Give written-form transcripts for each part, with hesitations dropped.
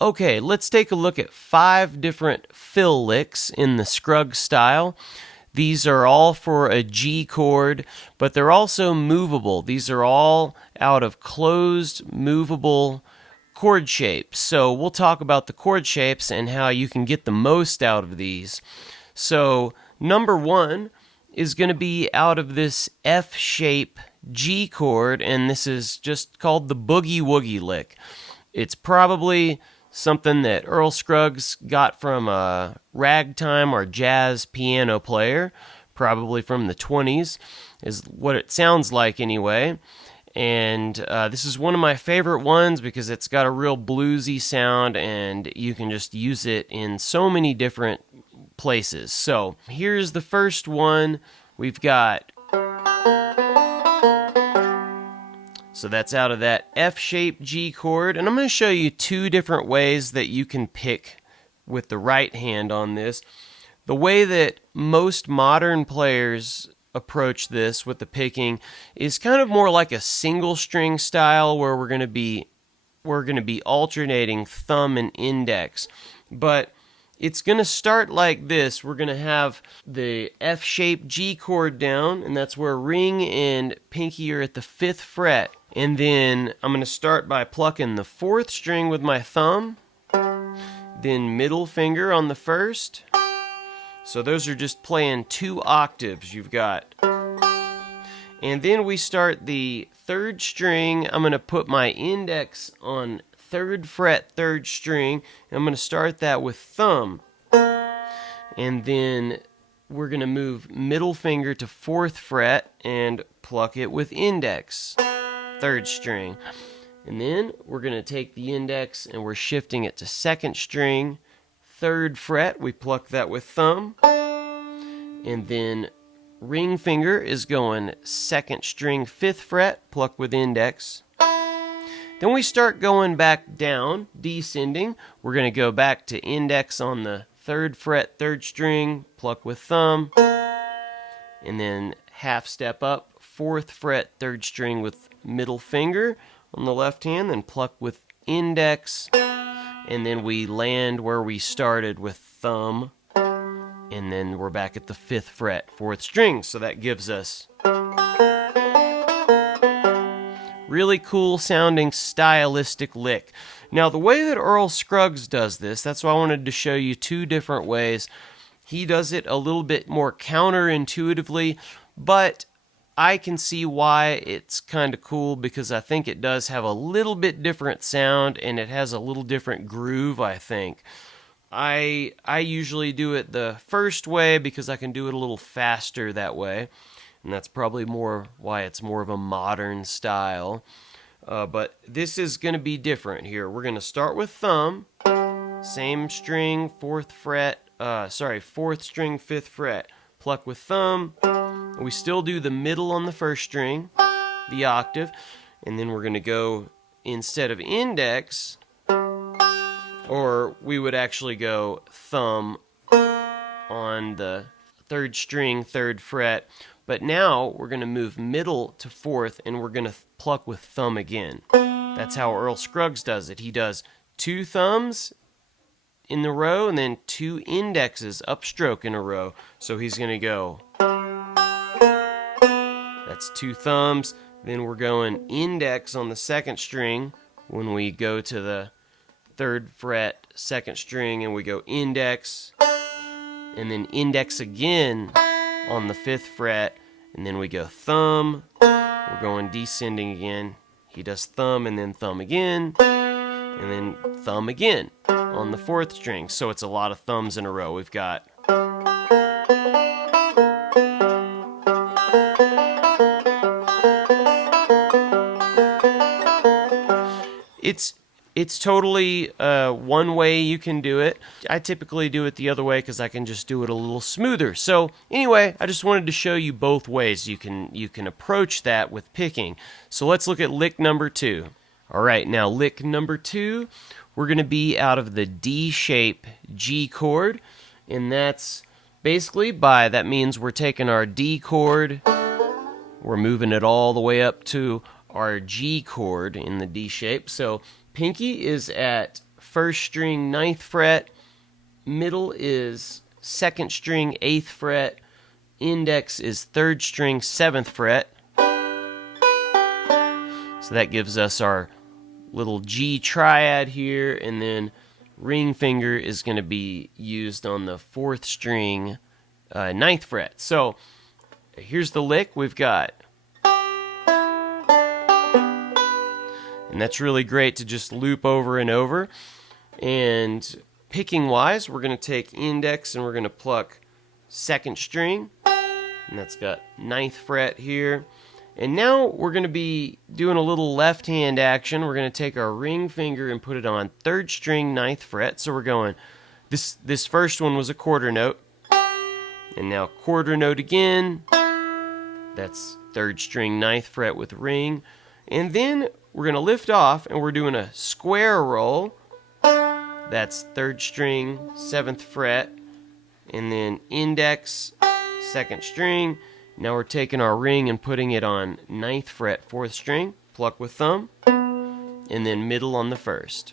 Okay, let's take a look at 5 different fill licks in the Scruggs style. These are all for a G chord, but they're also movable. These are all out of closed, movable chord shapes. So we'll talk about the chord shapes and how you can get the most out of these. So number 1 is going to be out of this F shape G chord, and this is just called the Boogie Woogie lick. It's probably something that Earl Scruggs got from a ragtime or jazz piano player, probably from the 20s, is what it sounds like anyway. And this is one of my favorite ones because it's got a real bluesy sound and you can just use it in so many different places. So here's the first one. We've got... So that's out of that F-shaped G chord, and I'm going to show you 2 different ways that you can pick with the right hand on this. The way that most modern players approach this with the picking is kind of more like a single string style where we're going to be alternating thumb and index. But it's going to start like this. We're going to have the F-shaped G chord down, and that's where ring and pinky are at the 5th fret. And then I'm going to start by plucking the 4th string with my thumb, then middle finger on the 1st. So those are just playing 2 octaves you've got. And then we start the 3rd string. I'm going to put my index on 3rd fret, 3rd string. And I'm going to start that with thumb. And then we're going to move middle finger to 4th fret and pluck it with index, 3rd string. And then we're going to take the index and we're shifting it to 2nd string, 3rd fret. We pluck that with thumb. And then ring finger is going 2nd string, 5th fret, pluck with index. Then we start going back down, descending. We're going to go back to index on the 3rd fret, 3rd string, pluck with thumb. And then half step up, 4th fret, 3rd string with middle finger on the left hand, then pluck with index. And then we land where we started with thumb. And then we're back at the 5th fret, 4th string. So that gives us really cool sounding stylistic lick. Now the way that Earl Scruggs does this, that's why I wanted to show you 2 different ways. He does it a little bit more counterintuitively, but I can see why it's kind of cool because I think it does have a little bit different sound and it has a little different groove, I think. I usually do it the first way because I can do it a little faster that way. And that's probably more why it's more of a modern style. But this is going to be different here. We're going to start with thumb. Same string, 4th fret. 4th string, 5th fret. Pluck with thumb. We still do the middle on the 1st string, the octave. And then we're going to go, instead of index, or we would actually go thumb on the 3rd string, 3rd fret. But now we're going to move middle to 4th and we're going to pluck with thumb again. That's how Earl Scruggs does it. He does 2 thumbs in the row and then 2 indexes upstroke in a row. So he's going to go. That's 2 thumbs. Then we're going index on the 2nd string when we go to the 3rd fret, 2nd string, and we go index. And then index again on the 5th fret, and then we go thumb. We're going descending again. He does thumb and then thumb again, and then thumb again on the 4th string. So it's a lot of thumbs in a row. We've got It's totally one way you can do it. I typically do it the other way because I can just do it a little smoother. So anyway, I just wanted to show you both ways you can approach that with picking. So let's look at lick number 2. All right, now lick number 2, we're going to be out of the D shape G chord, and that's basically that means we're taking our D chord, we're moving it all the way up to our G chord in the D shape. So pinky is at 1st string 9th fret, middle is 2nd string 8th fret, index is 3rd string 7th fret. So that gives us our little G triad here, and then ring finger is going to be used on the 4th string 9th fret. So here's the lick we've got. And that's really great to just loop over and over. And picking wise, we're going to take index and we're going to pluck 2nd string. And that's got 9th fret here. And now we're going to be doing a little left hand action. We're going to take our ring finger and put it on 3rd string 9th fret. So we're going, this first one was a quarter note. And now quarter note again. That's 3rd string 9th fret with ring. And then we're going to lift off and we're doing a square roll. That's 3rd string 7th fret. And then index 2nd string. Now we're taking our ring and putting it on 9th fret 4th string. Pluck with thumb. And then middle on the 1st.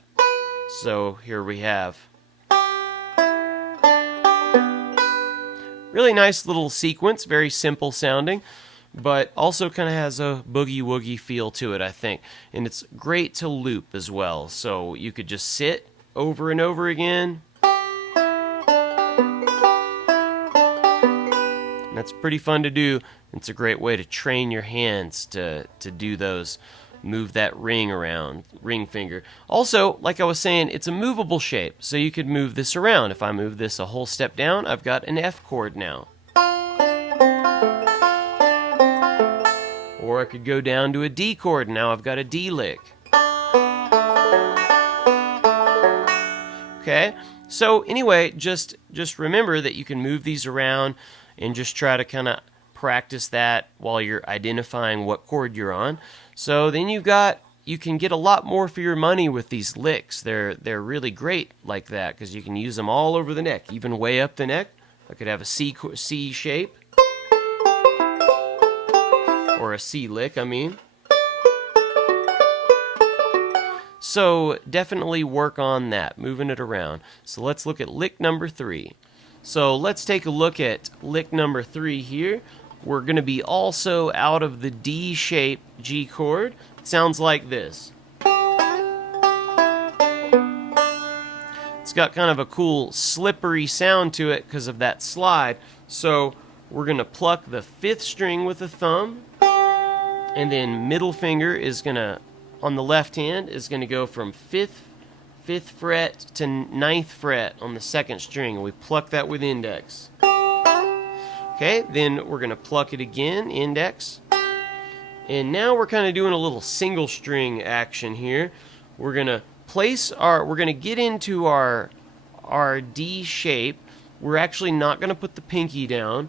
So here we have really nice little sequence, very simple sounding, but also kind of has a boogie woogie feel to it, I think. And it's great to loop as well. So you could just sit over and over again. And that's pretty fun to do. It's a great way to train your hands to do those, move that ring around, ring finger. Also, like I was saying, it's a movable shape, so you could move this around. If I move this a whole step down, I've got an F chord now. Or I could go down to a D chord, and now I've got a D lick. Okay, so anyway, just remember that you can move these around and just try to kind of practice that while you're identifying what chord you're on. So then you can get a lot more for your money with these licks. They're really great like that because you can use them all over the neck, even way up the neck. I could have a C shape. Or a C lick, I mean. So definitely work on that, moving it around. So let's look at lick number 3. So let's take a look at lick number 3 here. We're going to be also out of the D shape G chord. It sounds like this. It's got kind of a cool slippery sound to it because of that slide. So we're going to pluck the 5th string with the thumb. And then middle finger is going to, on the left hand, is going to go from 5th fret to 9th fret on the 2nd string. And we pluck that with index. Okay, then we're going to pluck it again, index. And now we're kind of doing a little single string action here. We're going to we're going to get into our D shape. We're actually not going to put the pinky down,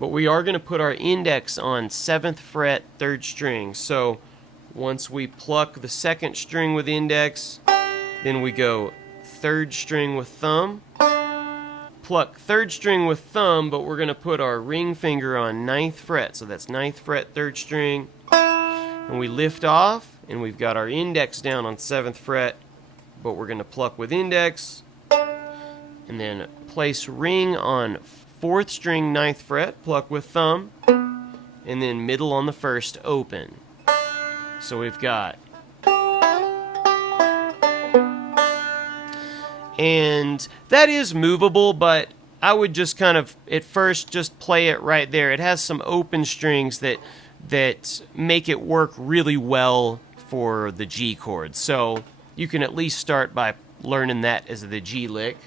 but we are going to put our index on 7th fret, 3rd string. So once we pluck the 2nd string with index, then we go 3rd string with thumb. Pluck 3rd string with thumb, but we're going to put our ring finger on 9th fret. So that's 9th fret, 3rd string. And we lift off, and we've got our index down on 7th fret, but we're going to pluck with index. And then place ring on 4th string, 9th fret, pluck with thumb, and then middle on the 1st, open. So we've got. And that is movable, but I would just kind of at first just play it right there. It has some open strings that make it work really well for the G chord. So you can at least start by learning that as the G lick.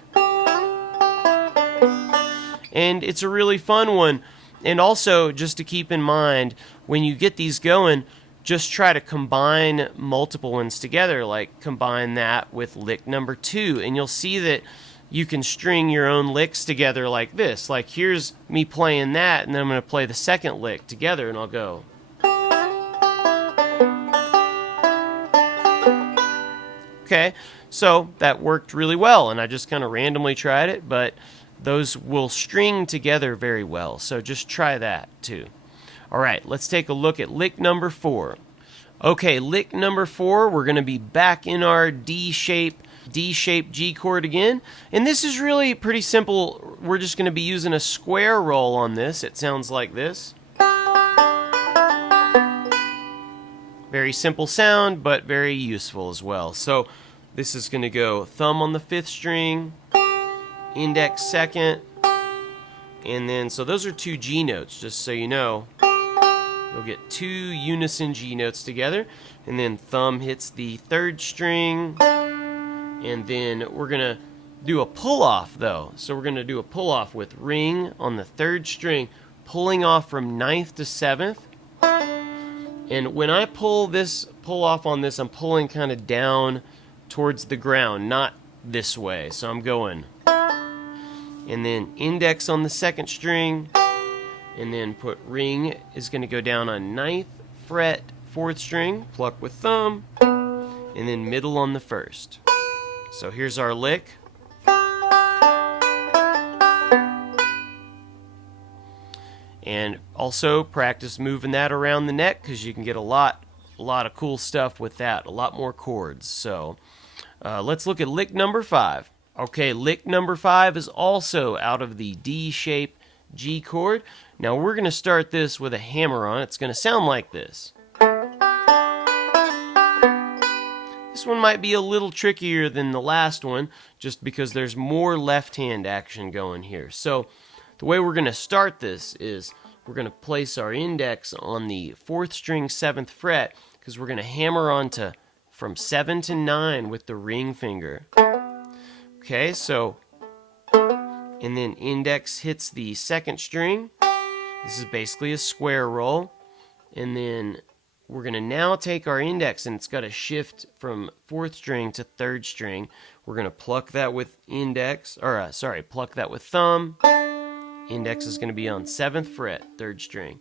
And it's a really fun one. And also, just to keep in mind, when you get these going, just try to combine multiple ones together, like combine that with lick number 2, and you'll see that you can string your own licks together like this. Like, here's me playing that, and then I'm going to play the second lick together, and I'll go. Okay, so that worked really well, and I just kind of randomly tried it, but those will string together very well, so just try that too. All right, let's take a look at lick number 4. Okay, lick number 4, we're going to be back in our D-shaped G chord again, and this is really pretty simple. We're just going to be using a square roll on this. It sounds like this. Very simple sound, but very useful as well. So this is going to go thumb on the 5th string, index 2nd, and then, so those are 2 G notes, just so you know. You'll get 2 unison G notes together, and then thumb hits the 3rd string, and then we're going to do a pull-off, though. So we're going to do a pull-off with ring on the 3rd string, pulling off from 9th to 7th. And when I pull off on this, I'm pulling kind of down towards the ground, not this way. So I'm going, and then index on the 2nd string, and then put ring is going to go down on 9th fret, 4th string, pluck with thumb, and then middle on the 1st. So here's our lick. And also practice moving that around the neck, because you can get a lot of cool stuff with that, a lot more chords. So let's look at lick number 5. Okay, lick number 5 is also out of the D-shaped G chord. Now we're going to start this with a hammer on. It's going to sound like this. This one might be a little trickier than the last one, just because there's more left hand action going here. So the way we're going to start this is we're going to place our index on the 4th string, 7th fret, because we're going to hammer on to from 7 to 9 with the ring finger. Okay, so, and then index hits the 2nd string. This is basically a square roll. And then we're going to now take our index, and it's got to shift from 4th string to 3rd string. We're going to pluck that with pluck that with thumb. Index is going to be on 7th fret, 3rd string.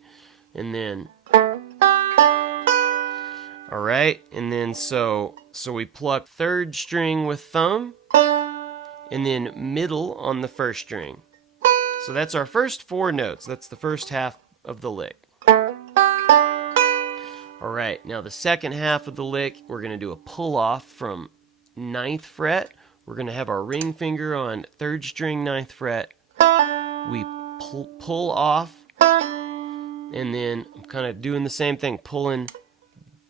And then, all right, and then so we pluck 3rd string with thumb, and then middle on the 1st string. So that's our first 4 notes. That's the first half of the lick. All right, now the second half of the lick, we're going to do a pull off from 9th fret. We're going to have our ring finger on 3rd string, 9th fret. We pull off, and then I'm kind of doing the same thing, pulling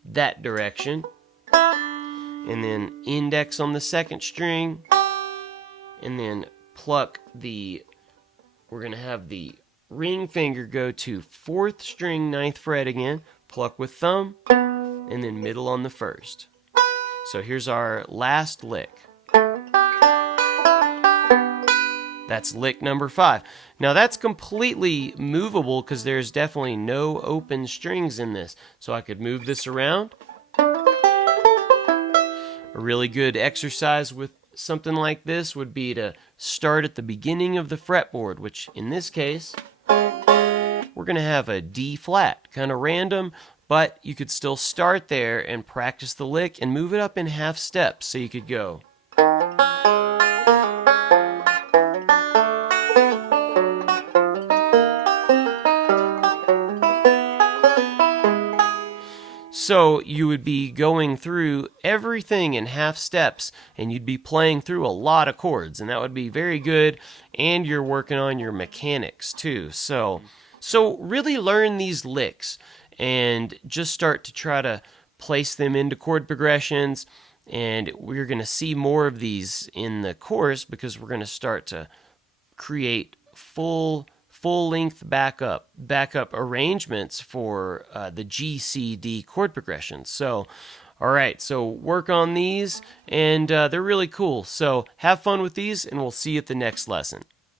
that direction, and then index on the 2nd string, and then pluck we're going to have the ring finger go to 4th string, 9th fret again, pluck with thumb, and then middle on the 1st. So here's our last lick. That's lick number 5. Now that's completely movable, because there's definitely no open strings in this. So I could move this around. A really good exercise with something like this would be to start at the beginning of the fretboard, which in this case, we're going to have a D flat, kind of random, but you could still start there and practice the lick and move it up in half steps. So you could go. So you would be going through everything in half steps, and you'd be playing through a lot of chords, and that would be very good, and you're working on your mechanics too. So really learn these licks and just start to try to place them into chord progressions, and we're going to see more of these in the course, because we're going to start to create full-length backup arrangements for the G, C, D chord progressions. So, all right, so work on these, and they're really cool. So have fun with these, and we'll see you at the next lesson.